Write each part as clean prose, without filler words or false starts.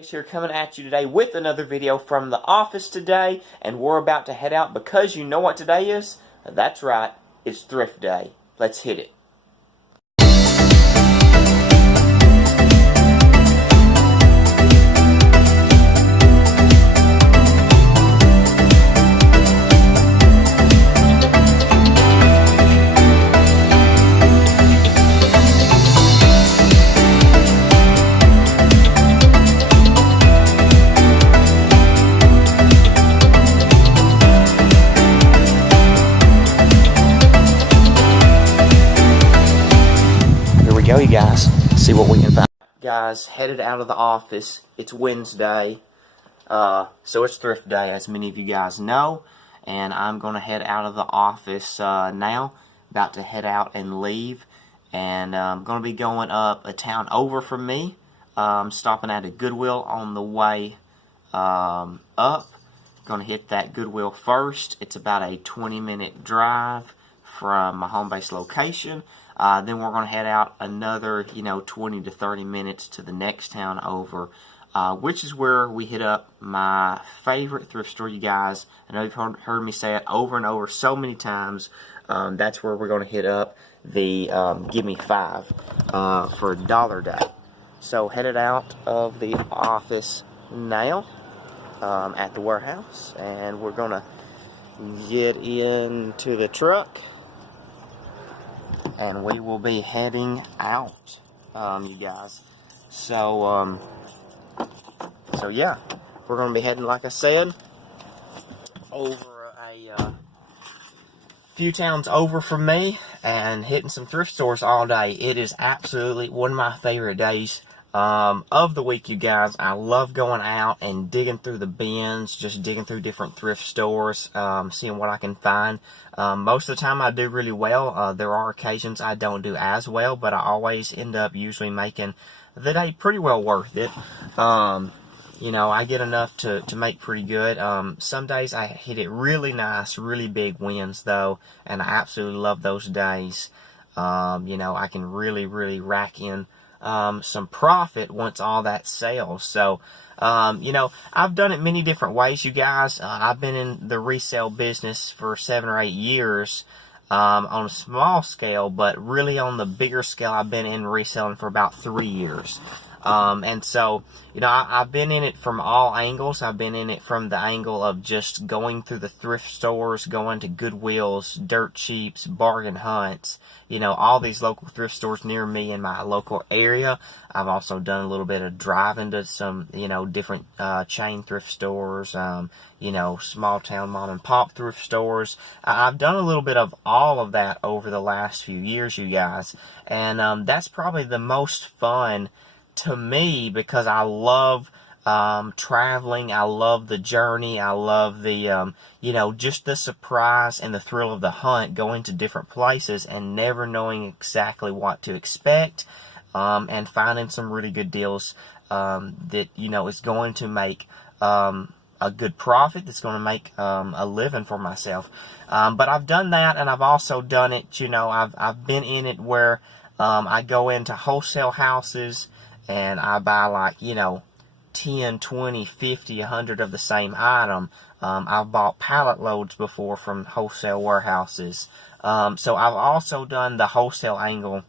Here coming at you today with another video from the office today, and we're about to head out because you know what today is? That's right, it's thrift day. Let's hit it. Go, you guys, see what we can find. Guys, headed out of the office. It's Wednesday, so it's thrift day, as many of you guys know, and I'm gonna head out of the office now. About to head out and leave, and I'm gonna be going up a town over from me, stopping at a Goodwill on the way up. Gonna hit that Goodwill first. It's about a 20-minute drive from my home base location. Then we're going to head out another, 20 to 30 minutes to the next town over, which is where we hit up my favorite thrift store, you guys. I know you've heard me say it over and over so many times. That's where we're going to hit up the Give Me 5 for Dollar Day. So headed out of the office now at the warehouse, and we're going to get into the truck. And we will be heading out, you guys. So yeah, we're going to be heading, like I said, over a few towns over from me and hitting some thrift stores all day. It is absolutely one of my favorite days of the week, you guys. I love going out and digging through the bins, just digging through different thrift stores, seeing what I can find. Most of the time I do really well. There are occasions I don't do as well, but I always end up usually making the day pretty well worth it. I get enough to make pretty good. Some days I hit it really nice, really big wins though, and I absolutely love those days. I can really rack in some profit once all that sells. So, I've done it many different ways, you guys. I've been in the resale business for 7 or 8 years, on a small scale, but really on the bigger scale, I've been in reselling for about 3 years. And so, I've been in it from all angles. I've been in it from the angle of just going through the thrift stores, going to Goodwills, dirt cheaps, bargain hunts, all these local thrift stores near me in my local area. I've also done a little bit of driving to some, different chain thrift stores, small town mom and pop thrift stores. I've done a little bit of all of that over the last few years, you guys. And that's probably the most fun to me, because I love traveling. I love the journey. I love the just the surprise and the thrill of the hunt, going to different places and never knowing exactly what to expect, and finding some really good deals that is going to make a good profit, that's going to make a living for myself. But I've done that, and I've also done it, I've been in it where I go into wholesale houses and I buy like, 10, 20, 50, 100 of the same item. I've bought pallet loads before from wholesale warehouses. So I've also done the wholesale angle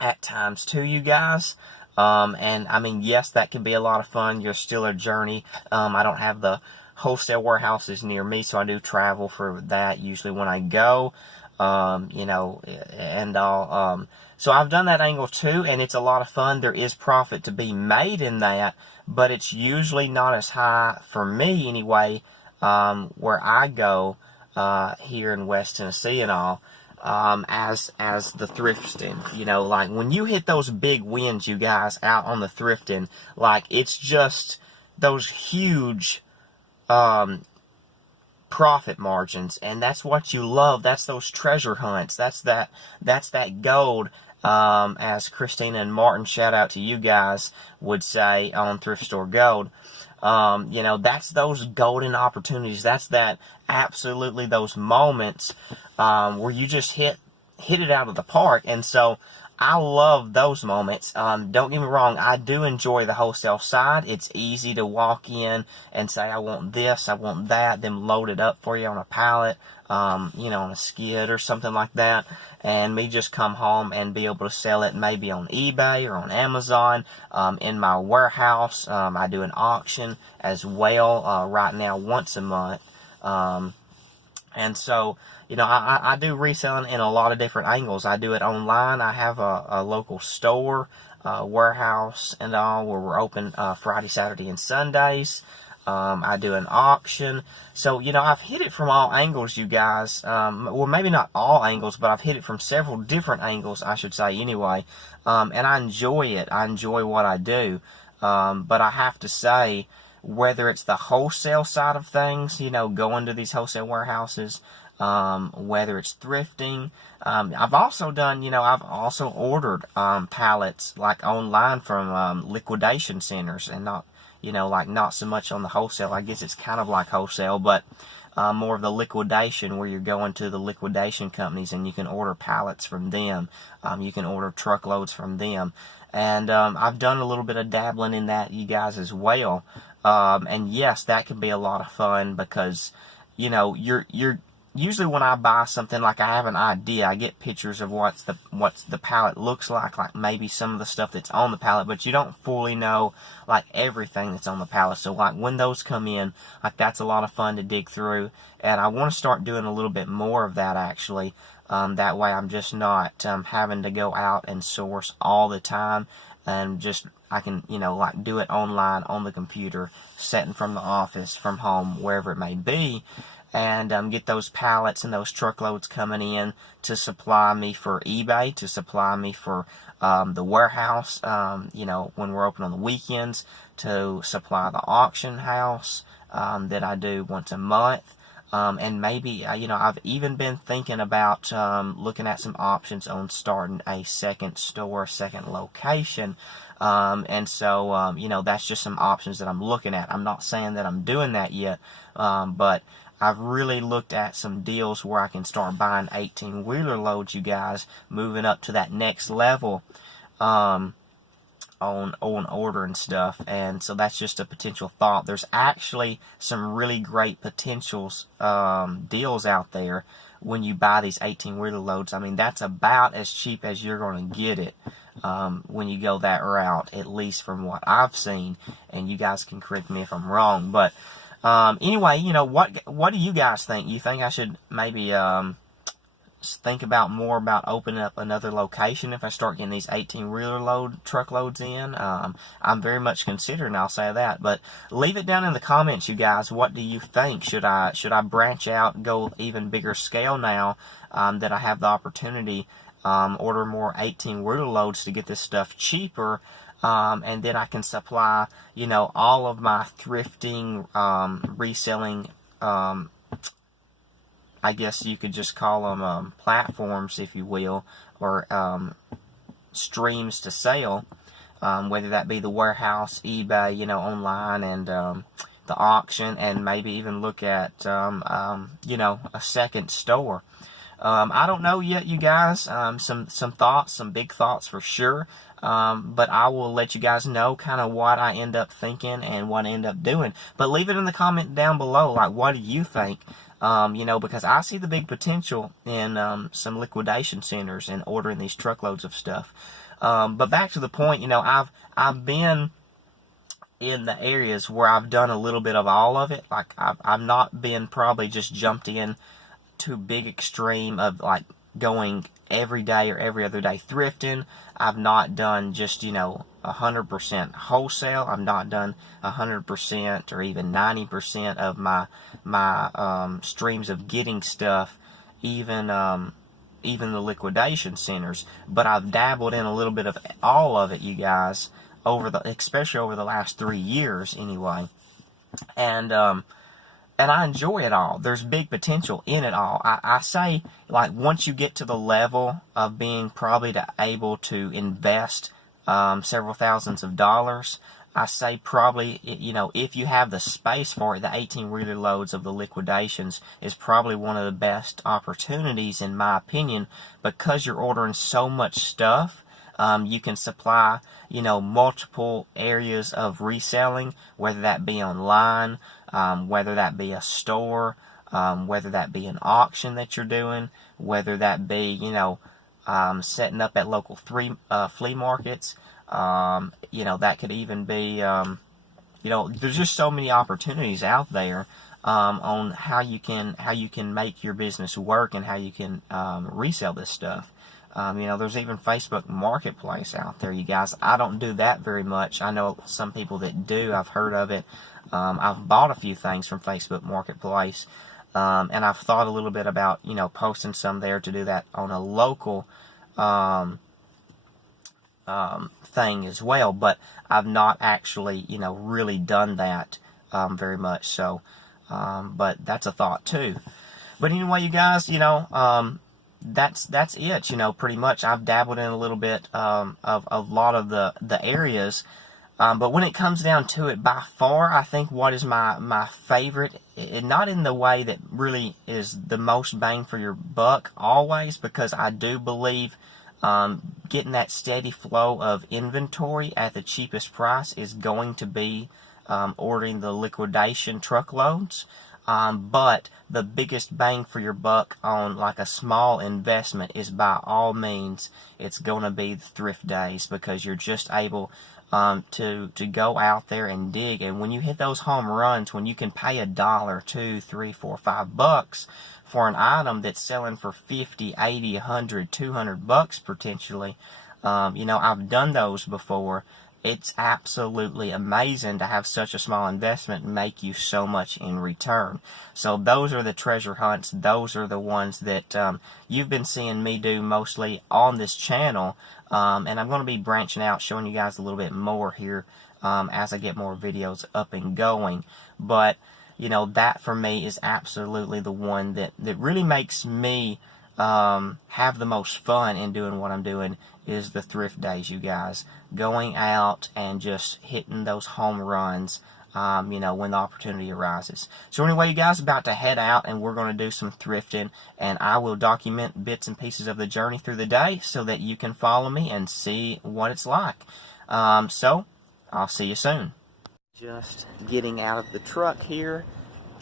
at times too, you guys. And I mean, yes, that can be a lot of fun. You're still a journey. I don't have the wholesale warehouses near me, so I do travel for that usually when I go, and all. So I've done that angle too, and it's a lot of fun. There is profit to be made in that, but it's usually not as high, for me anyway, where I go here in West Tennessee and all, as the thrifting. Like when you hit those big wins, you guys, out on the thrifting, like it's just those huge profit margins, and that's what you love. That's those treasure hunts. That's that gold. As Christina and Martin, shout out to you guys, would say on Thrift Store Gold. That's those golden opportunities. That's absolutely those moments where you just hit it out of the park. And so I love those moments. Don't get me wrong, I do enjoy the wholesale side. It's easy to walk in and say, I want this, I want that, them load it up for you on a pallet, you know, on a skid or something like that, and me just come home and be able to sell it maybe on eBay or on Amazon, in my warehouse. I do an auction as well, right now once a month. And so, you know, I do reselling in a lot of different angles. I do it online. I have a local store, warehouse, and all, where we're open Friday, Saturday, and Sundays. I do an auction. So, you know, I've hit it from all angles, you guys. Well, maybe not all angles, but I've hit it from several different angles, I should say, anyway. And I enjoy it. I enjoy what I do. But I have to say, whether it's the wholesale side of things, you know, going to these wholesale warehouses, whether it's thrifting, I've also done, you know, I've also ordered pallets like online from liquidation centers, and not, you know, like not so much on the wholesale. I guess it's kind of like wholesale, but more of the liquidation, where you're going to the liquidation companies and you can order pallets from them. You can order truckloads from them. And I've done a little bit of dabbling in that, you guys, as well. And yes, that can be a lot of fun, because, you know, you're usually when I buy something, like, I have an idea. I get pictures of what's the pallet looks like maybe some of the stuff that's on the pallet, but you don't fully know, like, everything that's on the pallet. So, like, when those come in, like, that's a lot of fun to dig through, and I want to start doing a little bit more of that, actually. That way I'm just not having to go out and source all the time, and just, I can, you know, like, do it online on the computer, setting from the office, from home, wherever it may be, and get those pallets and those truckloads coming in to supply me for eBay, to supply me for the warehouse, you know, when we're open on the weekends, to supply the auction house that I do once a month. And maybe, you know, I've even been thinking about looking at some options on starting a second store, second location. And so, you know, that's just some options that I'm looking at. I'm not saying that I'm doing that yet, but I've really looked at some deals where I can start buying 18-wheeler loads, you guys, moving up to that next level on order and stuff. And so that's just a potential thought. There's actually some really great potentials, deals out there when you buy these 18-wheeler loads. I mean, that's about as cheap as you're going to get it when you go that route, at least from what I've seen. And you guys can correct me if I'm wrong, but anyway, you know, what do you guys think? You think I should maybe think about more about opening up another location if I start getting these 18-wheeler load truckloads in? I'm very much considering, I'll say that. But leave it down in the comments, you guys. What do you think? Should I branch out, go even bigger scale now that I have the opportunity, order more 18-wheeler loads to get this stuff cheaper? And then I can supply, you know, all of my thrifting, reselling, I guess you could just call them platforms, if you will, or streams to sell, whether that be the warehouse, eBay, you know, online, and the auction, and maybe even look at, you know, a second store. I don't know yet, you guys. Some thoughts, some big thoughts for sure. But I will let you guys know kind of what I end up thinking and what I end up doing. But leave it in the comment down below, like, what do you think? You know, because I see the big potential in some liquidation centers and ordering these truckloads of stuff. But back to the point, you know, I've been in the areas where I've done a little bit of all of it. Like, I've not been probably just jumped in to big extreme of, like, going every day or every other day thrifting. I've not done just, you know, 100% wholesale. I've not done 100% or even 90% of my streams of getting stuff, even the liquidation centers. But I've dabbled in a little bit of all of it, you guys, especially over the last 3 years anyway. And I enjoy it all. There's big potential in it all. I say, like, once you get to the level of being probably able to invest several thousands of dollars, I say probably, you know, if you have the space for it, the 18-wheeler loads of the liquidations is probably one of the best opportunities, in my opinion, because you're ordering so much stuff. You can supply, you know, multiple areas of reselling, whether that be online, whether that be a store, whether that be an auction that you're doing, whether that be, you know, setting up at local flea markets. You know, that could even be, you know, there's just so many opportunities out there on how you can make your business work and how you can resell this stuff. You know, there's even Facebook Marketplace out there, you guys. I don't do that very much. I know some people that do. I've heard of it. I've bought a few things from Facebook Marketplace, and I've thought a little bit about, you know, posting some there to do that on a local thing as well, but I've not actually, you know, really done that very much. So, but that's a thought too. But anyway, you guys, you know, that's it. You know, pretty much I've dabbled in a little bit of a lot of the areas. But when it comes down to it, by far, I think what is my favorite, not in the way that really is the most bang for your buck always, because I do believe getting that steady flow of inventory at the cheapest price is going to be ordering the liquidation truckloads. But the biggest bang for your buck on like a small investment is by all means, it's going to be the thrift days, because you're just able to go out there and dig. And when you hit those home runs, when you can pay $1, $2, $3, $4, $5 for an item that's selling for 50, 80, 100, 200 bucks potentially, you know, I've done those before. It's absolutely amazing to have such a small investment make you so much in return. So those are the treasure hunts. Those are the ones that you've been seeing me do mostly on this channel. And I'm going to be branching out, showing you guys a little bit more here as I get more videos up and going. But, you know, that for me is absolutely the one that really makes me have the most fun in doing what I'm doing, is the thrift days, you guys. Going out and just hitting those home runs, you know, when the opportunity arises. So anyway, you guys, about to head out and we're going to do some thrifting, and I will document bits and pieces of the journey through the day so that you can follow me and see what it's like. So I'll see you soon. Just getting out of the truck here,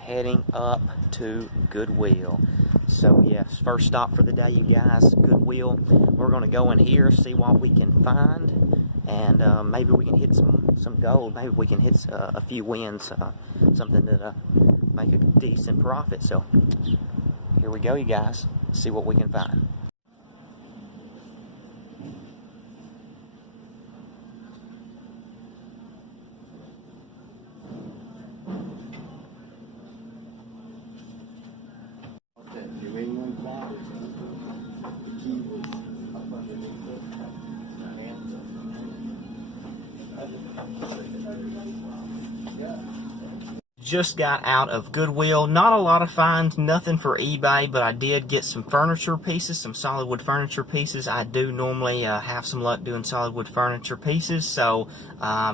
heading up to Goodwill. So yes, first stop for the day, you guys, Goodwill. We're going to go in here, see what we can find, and maybe we can hit some gold. Maybe we can hit a few wins, something that make a decent profit. So here we go, you guys. See what we can find. Just got out of Goodwill. Not a lot of finds, nothing for eBay, but I did get some furniture pieces, some solid wood furniture pieces. I do normally have some luck doing solid wood furniture pieces, so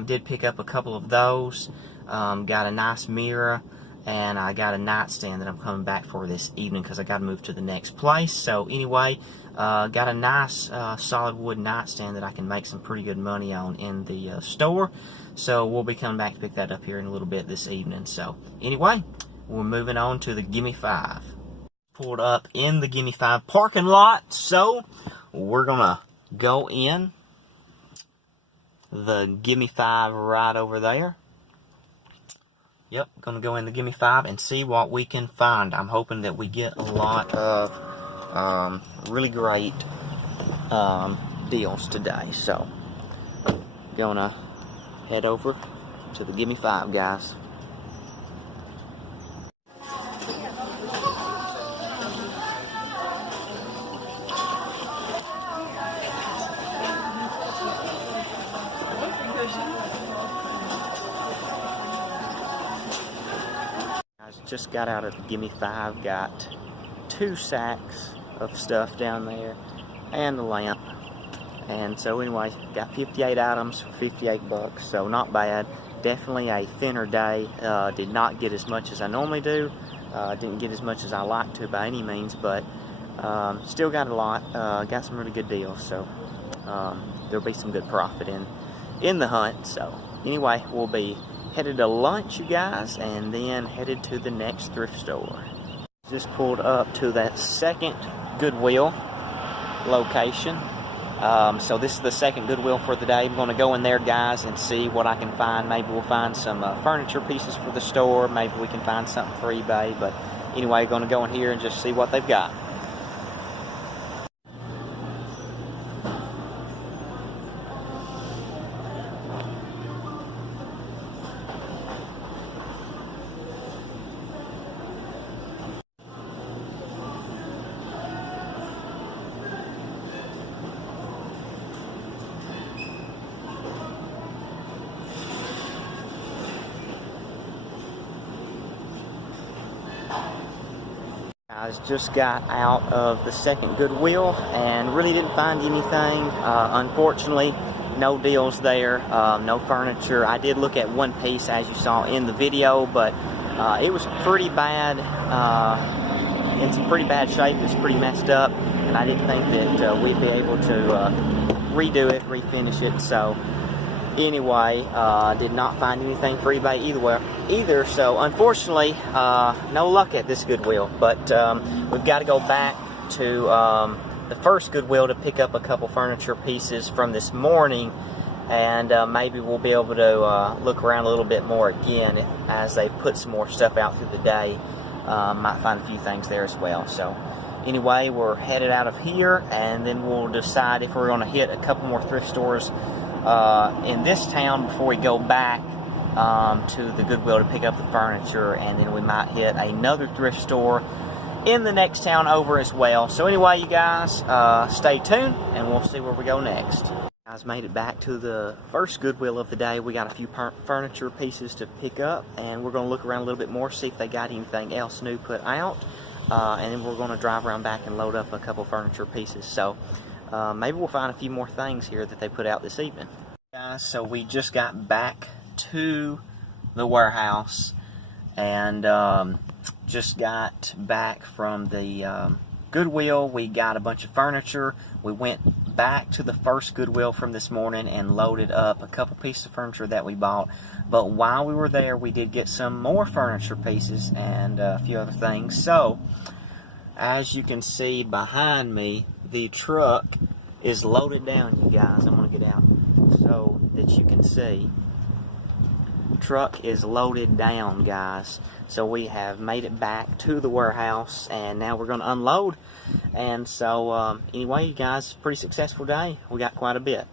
did pick up a couple of those. Got a nice mirror, and I got a nightstand that I'm coming back for this evening because I got to move to the next place. So anyway, got a nice solid wood nightstand that I can make some pretty good money on in the store. So we'll be coming back to pick that up here in a little bit this evening. So anyway, we're moving on to the Gimme 5. Pulled up in the Gimme 5 parking lot. So we're going to go in the Gimme 5 right over there. Yep, going to go in the Gimme 5 and see what we can find. I'm hoping that we get a lot of really great deals today. So gonna head over to the Gimme 5, guys. Just got out of the Gimme 5, got 2 sacks of stuff down there and a lamp. And so anyway, got 58 items for 58 bucks, so not bad. Definitely a thinner day. Did not get as much as I normally do. Didn't get as much as I like to by any means, but still got a lot. Got some really good deals, so there'll be some good profit in the hunt. So anyway, we'll be headed to lunch, you guys, and then headed to the next thrift store. Just pulled up to that second Goodwill location. So this is the second Goodwill for the day. I'm going to go in there, guys, and see what I can find. Maybe we'll find some furniture pieces for the store. Maybe we can find something for eBay. But anyway, going to go in here and just see what they've got. Guys, just got out of the second Goodwill and really didn't find anything. Unfortunately, no deals there, no furniture. I did look at one piece, as you saw in the video, but it was pretty bad, in some pretty bad shape. It was pretty messed up, and I didn't think that we'd be able to redo it, refinish it. So anyway, did not find anything for eBay either. So unfortunately, no luck at this Goodwill. But we've got to go back to the first Goodwill to pick up a couple furniture pieces from this morning, and maybe we'll be able to look around a little bit more again as they put some more stuff out through the day. Might find a few things there as well. So anyway, we're headed out of here, and then we'll decide if we're going to hit a couple more thrift stores in this town before we go back to the Goodwill to pick up the furniture, and then we might hit another thrift store in the next town over as well. So anyway, you guys, stay tuned, and we'll see where we go next. Guys, made it back to the first Goodwill of the day. We got a few furniture pieces to pick up, and we're going to look around a little bit more, see if they got anything else new put out, and then we're going to drive around back and load up a couple furniture pieces. So maybe we'll find a few more things here that they put out this evening. Guys, so we just got back to the warehouse, and just got back from the Goodwill. We got a bunch of furniture. We went back to the first Goodwill from this morning and loaded up a couple pieces of furniture that we bought. But while we were there, we did get some more furniture pieces and a few other things. So as you can see behind me, the truck is loaded down, you guys. I'm going to get out so that you can see. Truck is loaded down, guys. So we have made it back to the warehouse, and now we're going to unload. And so anyway, you guys, pretty successful day. We got quite a bit.